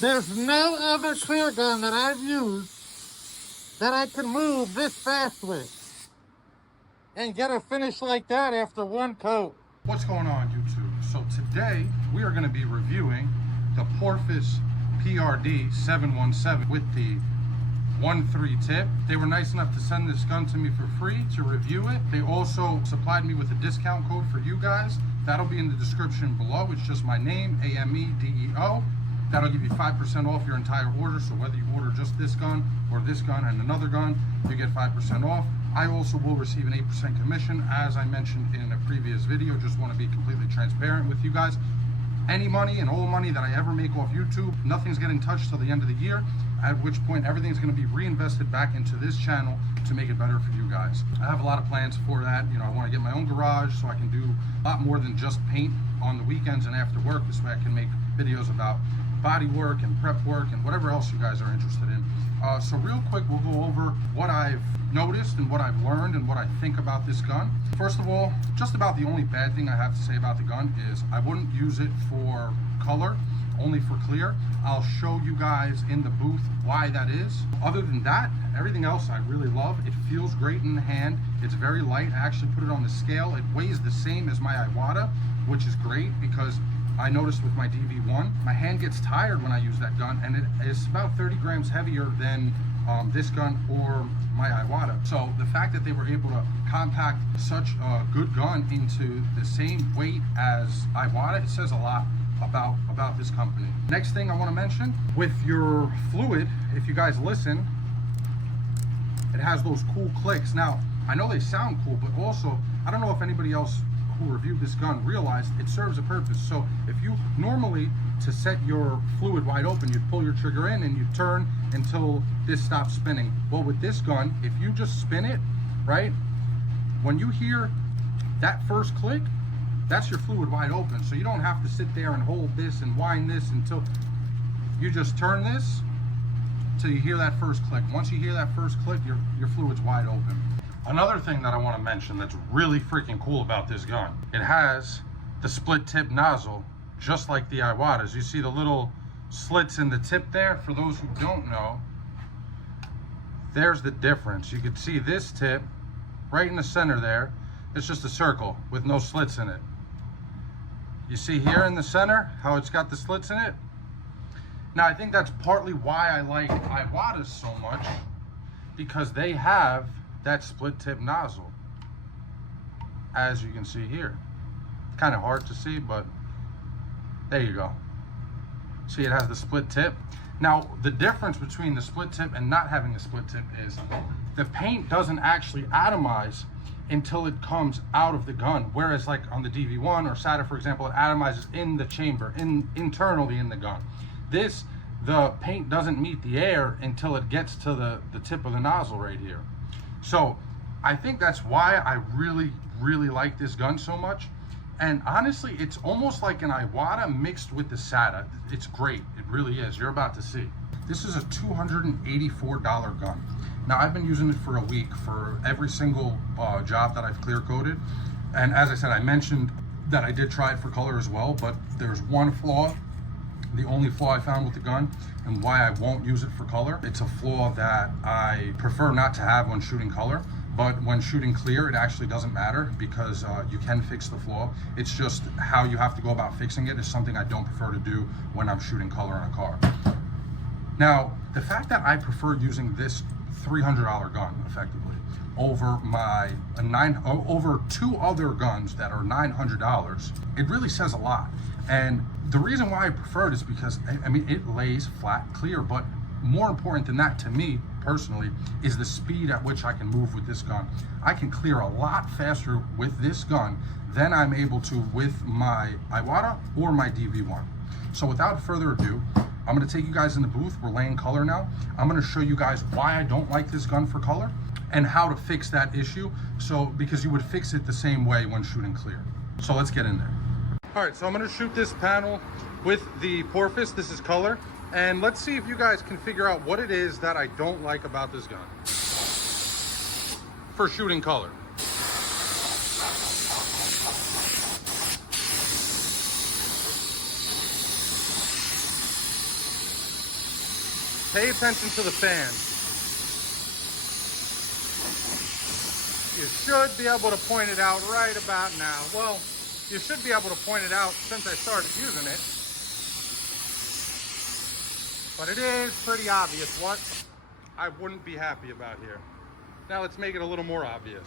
There's no other clear gun that I've used that I can move this fast with and get a finish like that after one coat. What's going on, YouTube? So today we are going to be reviewing the Porphis PRD 717 with the 1.3 tip. They were nice enough to send this gun to me for free to review it. They also supplied me with a discount code for you guys. That'll be in the description below. It's just my name, AMEDEO. That'll give you 5% off your entire order. So whether you order just this gun or this gun and another gun, you get 5% off. I also will receive an 8% commission, as I mentioned in a previous video. Just want to be completely transparent with you guys. Any money and all money that I ever make off YouTube, nothing's getting touched till the end of the year, at which point everything's going to be reinvested back into this channel to make it better for you guys. I have a lot of plans for that. You know, I want to get my own garage so I can do a lot more than just paint on the weekends and after work. This way I can make videos about body work and prep work and whatever else you guys are interested in. So real quick, we'll go over what I've noticed and what I've learned and what I think about this gun. First of all, just about the only bad thing I have to say about the gun is I wouldn't use it for color, only for clear. I'll show you guys in the booth why that is. Other than that, everything else I really love. It feels great in the hand. It's very light. I actually put it on the scale. It weighs the same as my Iwata, which is great because I noticed with my DV1, my hand gets tired when I use that gun, and it is about 30 grams heavier than this gun or my Iwata. So the fact that they were able to compact such a good gun into the same weight as Iwata, it says a lot about this company. Next thing I want to mention, with your fluid, if you guys listen, it has those cool clicks. Now, I know they sound cool, but also, I don't know if anybody else who reviewed this gun realized it serves a purpose. So if you normally, to set your fluid wide open, you'd pull your trigger in and you turn until this stops spinning. Well, with this gun, if you just spin it, right, when you hear that first click, that's your fluid wide open. So you don't have to sit there and hold this and wind this until you just turn this till you hear that first click. Once you hear that first click, your fluid's wide open. Another thing that I want to mention that's really freaking cool about this gun, it has the split tip nozzle, just like the Iwatas. You see the little slits in the tip there? For those who don't know, there's the difference. You can see this tip right in the center there. It's just a circle with no slits in it. You see here in the center how it's got the slits in it? Now, I think that's partly why I like Iwatas so much, because they have that split tip nozzle, as you can see here. Kind of hard to see, but there you go. See, it has the split tip. Now, the difference between the split tip and not having a split tip is the paint doesn't actually atomize until it comes out of the gun, whereas like on the DV1 or SATA, for example, it atomizes in the chamber, internally in the gun. This, the paint doesn't meet the air until it gets to the tip of the nozzle right here. So I think that's why I really like this gun so much. And honestly, it's almost like an Iwata mixed with the SATA. It's great, it really is. You're about to see. This is a $284 gun. Now, I've been using it for a week for every single job that I've clear coated. And as I said, I mentioned that I did try it for color as well, but there's one flaw. The only flaw I found with the gun and why I won't use it for color, it's a flaw that I prefer not to have when shooting color, but when shooting clear, it actually doesn't matter because you can fix the flaw. It's just how you have to go about fixing it is something I don't prefer to do when I'm shooting color on a car. Now, the fact that I prefer using this $300 gun effectively over over two other guns that are $900, it really says a lot. And the reason why I prefer it is because, I mean, it lays flat clear, but more important than that to me personally is the speed at which I can move with this gun. I can clear a lot faster with this gun than I'm able to with my Iwata or my DV1. So without further ado, I'm going to take you guys in the booth. We're laying color now. I'm going to show you guys why I don't like this gun for color and how to fix that issue. So, because you would fix it the same way when shooting clear. So let's get in there. All right, so I'm going to shoot this panel with the Porphis. This is color. And let's see if you guys can figure out what it is that I don't like about this gun for shooting color. Pay attention to the fan. You should be able to point it out right about now. Well, you should be able to point it out since I started using it. But it is pretty obvious what I wouldn't be happy about here. Now let's make it a little more obvious.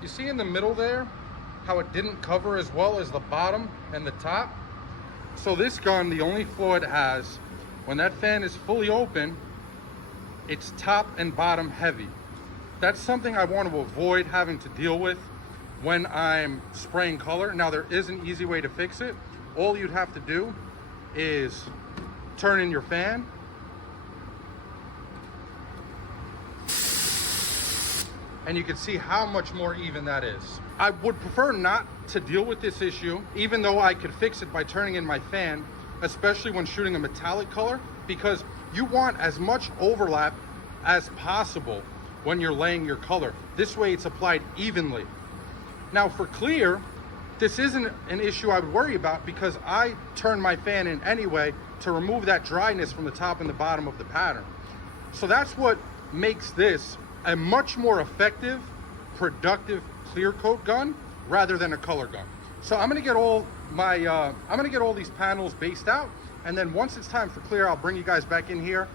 You see in the middle there, how it didn't cover as well as the bottom and the top? So this gun, the only flaw it has, when that fan is fully open, it's top and bottom heavy. That's something I want to avoid having to deal with when I'm spraying color. Now there is an easy way to fix it. All you'd have to do is turn in your fan. And you can see how much more even that is. I would prefer not to deal with this issue, even though I could fix it by turning in my fan, especially when shooting a metallic color, because you want as much overlap as possible when you're laying your color. This way it's applied evenly. Now for clear, this isn't an issue I would worry about because I turn my fan in anyway to remove that dryness from the top and the bottom of the pattern. So that's what makes this a much more effective, productive clear coat gun rather than a color gun. So I'm gonna get all these panels based out, and then once it's time for clear, I'll bring you guys back in here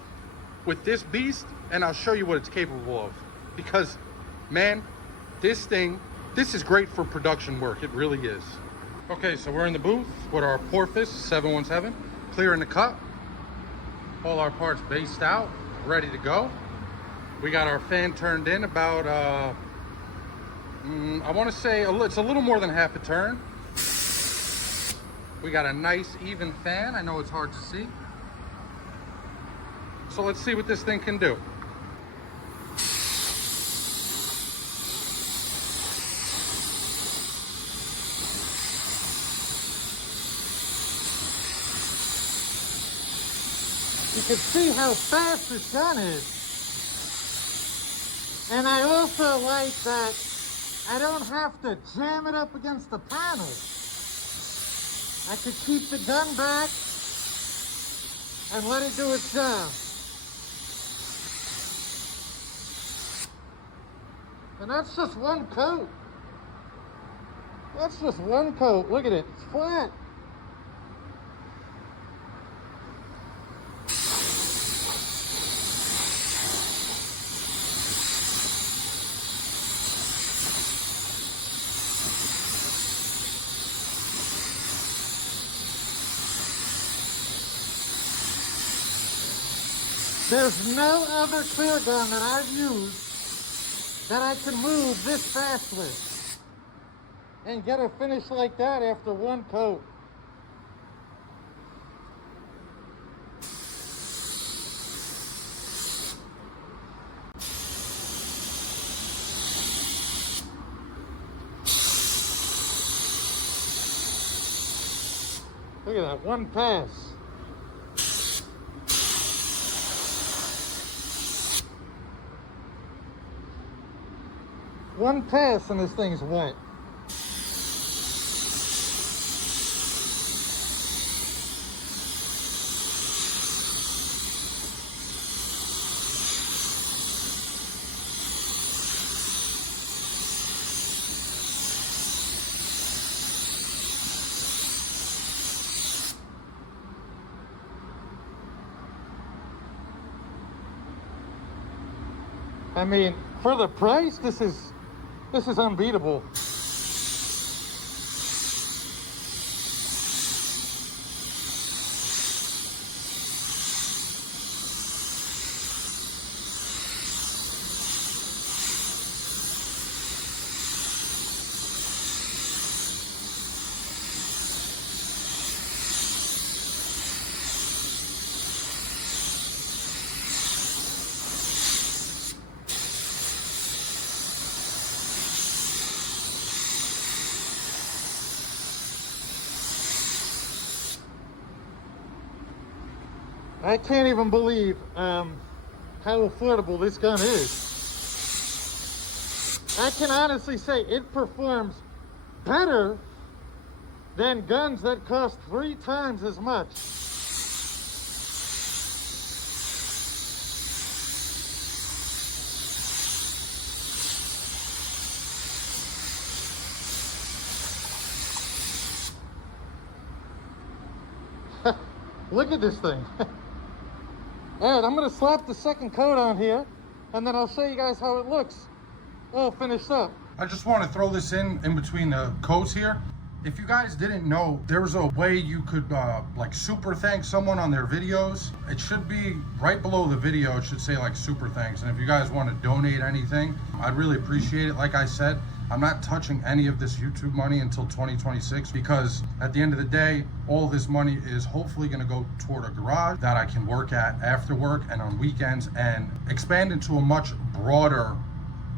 with this beast and I'll show you what it's capable of. Because man, this is great for production work. It really is. Okay, so we're in the booth with our Porphis 717, clear in the cut. All our parts based out, ready to go. We got our fan turned in about, I want to say it's a little more than half a turn. We got a nice even fan. I know it's hard to see. So let's see what this thing can do. You can see how fast this gun is. And I also like that I don't have to jam it up against the panel. I could keep the gun back and let it do its job. And that's just one coat. That's just one coat. Look at it, it's flat. There's no other clear gun that I've used that I can move this fast with and get a finish like that after one coat. Look at that, one pass. One pass and this thing's wet. I mean, for the price, this is unbeatable. I can't even believe how affordable this gun is. I can honestly say it performs better than guns that cost 3 times as much. Look at this thing. All right, I'm gonna slap the second coat on here, and then I'll show you guys how it looks all finished up. I just want to throw this in between the coats here. If you guys didn't know, there's a way you could like super thank someone on their videos. It should be right below the video. It should say like super thanks. And if you guys want to donate anything, I'd really appreciate it. Like I said, I'm not touching any of this YouTube money until 2026, because at the end of the day, all this money is hopefully going to go toward a garage that I can work at after work and on weekends, and expand into a much broader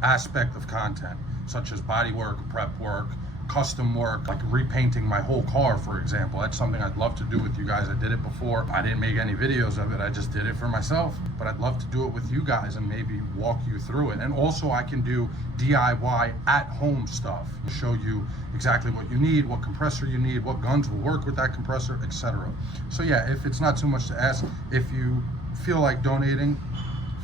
aspect of content, such as body work, prep work, custom work, like repainting my whole car, for example. That's something I'd love to do with you guys. I did it before. I didn't make any videos of it. I just did it for myself, but I'd love to do it with you guys and maybe walk you through it. And also I can do DIY at home stuff, show you exactly what you need, what compressor you need, what guns will work with that compressor, etc. So yeah, if it's not too much to ask, if you feel like donating,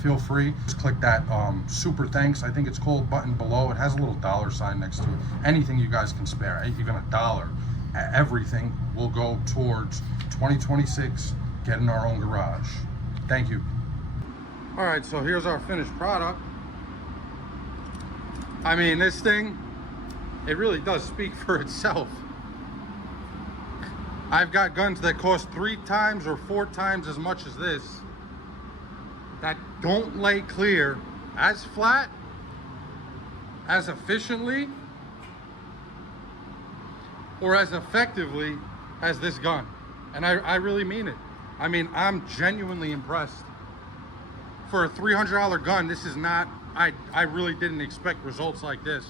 feel free. Just click that super thanks, I think it's called, button below. It has a little dollar sign next to it. Anything you guys can spare, even $1, everything will go towards 2026 getting our own garage. Thank you. All right, so here's our finished product. I mean, this thing, it really does speak for itself. I've got guns that cost 3 times or 4 times as much as this, that don't lay clear as flat, as efficiently, or as effectively as this gun. And I really mean it. I mean, I'm genuinely impressed. For a $300 gun, this is not, I really didn't expect results like this.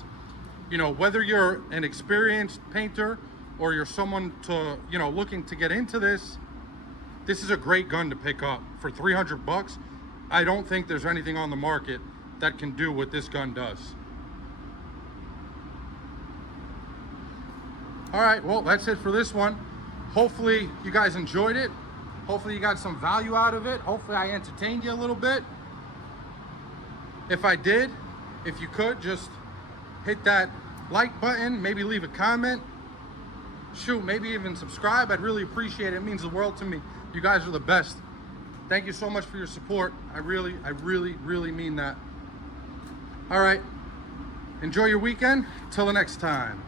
You know, whether you're an experienced painter or you're someone to, you know, looking to get into this is a great gun to pick up. For 300 bucks, I don't think there's anything on the market that can do what this gun does. All right, well, that's it for this one. Hopefully you guys enjoyed it. Hopefully you got some value out of it. Hopefully I entertained you a little bit. If I did, if you could, just hit that like button, maybe leave a comment. Shoot, maybe even subscribe. I'd really appreciate it. It means the world to me. You guys are the best. Thank you so much for your support. I really mean that. All right, enjoy your weekend. Till the next time.